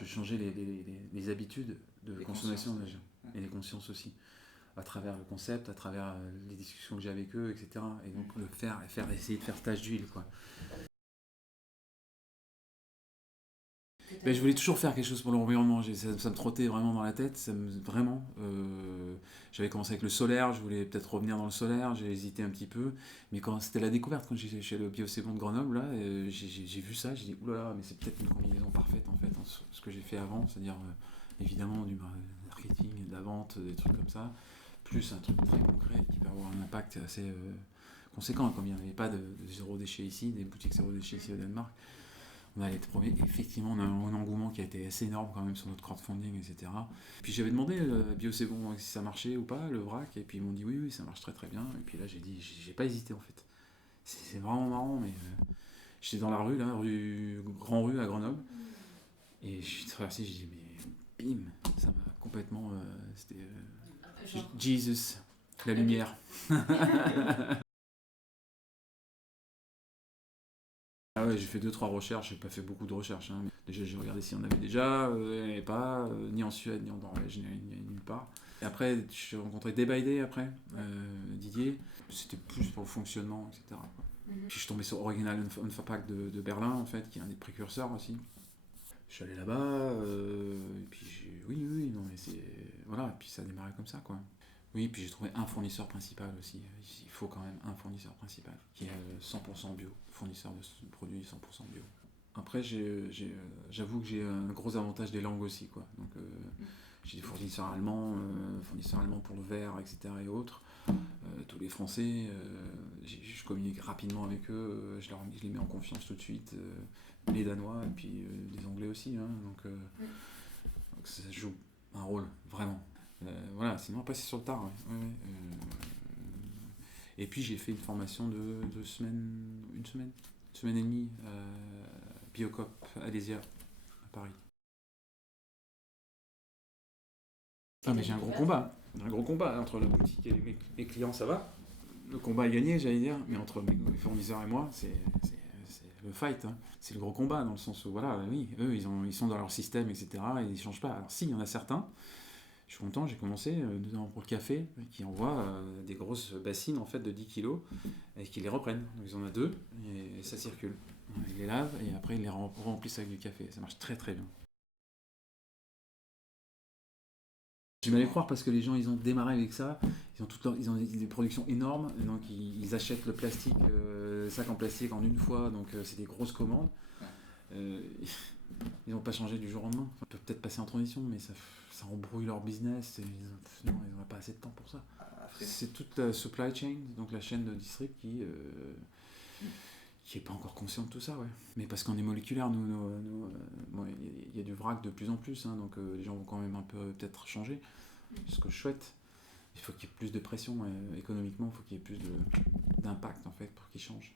Je changeais les habitudes de Les consommation des consciences. gens, et les consciences aussi, à travers le concept, à travers les discussions que j'ai avec eux, etc. Et donc essayer de faire tâche d'huile, quoi. Ben, je voulais toujours faire quelque chose pour l'environnement. Ça me trottait vraiment dans la tête. Vraiment. J'avais commencé avec le solaire. Je voulais peut-être revenir dans le solaire. J'ai hésité un petit peu. Mais quand c'était la découverte, quand j'étais chez le Biocébon de Grenoble, là, j'ai vu ça. J'ai dit, oulala, mais c'est peut-être une combinaison parfaite en fait, entre ce que j'ai fait avant, c'est-à-dire évidemment du marketing, de la vente, des trucs comme ça, plus un truc très concret qui peut avoir un impact assez conséquent. Comme il n'y avait pas de zéro déchet ici, des boutiques zéro déchet ici au Danemark, on allait être premier. Effectivement, on a un engouement qui a été assez énorme quand même sur notre crowdfunding, etc. Puis j'avais demandé à Bio C'est Bon si ça marchait ou pas, le vrac, et puis ils m'ont dit oui, ça marche très très bien. Et puis là, j'ai pas hésité en fait. C'est vraiment marrant, mais j'étais dans la rue, là, Grand Rue à Grenoble, et je suis traversé, j'ai dit mais bim, ça m'a complètement. C'était Jesus, la lumière. Ah ouais, j'ai fait 2-3 recherches, j'ai pas fait beaucoup de recherches, hein, mais déjà j'ai regardé s'il y en avait déjà, il n'y en avait pas, ni en Suède, ni en Norvège, ni nulle part. Et après, j'ai rencontré Day by Day après, Didier, c'était plus pour le fonctionnement, etc. Quoi. Puis je suis tombé sur Original Unverpackt de Berlin, en fait, qui est un des précurseurs aussi. Je suis allé là-bas, et puis oui, non mais c'est... Voilà, et puis ça a démarré comme ça, quoi. Oui, puis j'ai trouvé un fournisseur principal aussi. Il faut quand même un fournisseur principal qui est 100% bio, fournisseur de produits 100% bio. Après, j'avoue que j'ai un gros avantage des langues aussi, quoi. Donc, j'ai des fournisseurs allemands pour le verre, etc. et autres. Tous les Français, je communique rapidement avec eux, je les mets en confiance tout de suite. Les Danois et puis des Anglais aussi, hein. Donc ça joue un rôle, vraiment. Voilà, sinon après c'est sur le tard. Ouais. Ouais, ouais. Et puis j'ai fait une formation de une semaine et demie, Biocop Alésia à Paris. Ah mais j'ai un gros combat. Un gros combat entre la boutique et mes clients, ça va. Le combat est gagné, j'allais dire, mais entre mes fournisseurs et moi, c'est le fight. Hein. C'est le gros combat, dans le sens où, voilà, oui, eux, ils sont dans leur système, etc., et ils ne changent pas. Alors si, il y en a certains, je suis content, j'ai commencé pour le café, qui envoient des grosses bassines, en fait, de 10 kilos, et qui les reprennent. Donc ils en ont deux, et ça circule. Ils les lavent, et après, ils les remplissent avec du café. Ça marche très très bien. J'ai mal à croire parce que les gens ils ont démarré avec ça, ils ont des productions énormes, donc ils achètent le plastique, sac en plastique en une fois, donc c'est des grosses commandes. Euh, ils n'ont pas changé du jour au lendemain. Ils peuvent peut-être passer en transition, mais ça embrouille leur business, non, ils n'ont pas assez de temps pour ça. C'est toute la supply chain, donc la chaîne de distrib qui est pas encore conscient de tout ça, ouais. Mais parce qu'on est moléculaire, bon, y a du vrac de plus en plus, hein, donc les gens vont quand même un peu peut-être changer, ce que je souhaite. Il faut qu'il y ait plus de pression économiquement, il faut qu'il y ait plus d'impact en fait pour qu'ils changent.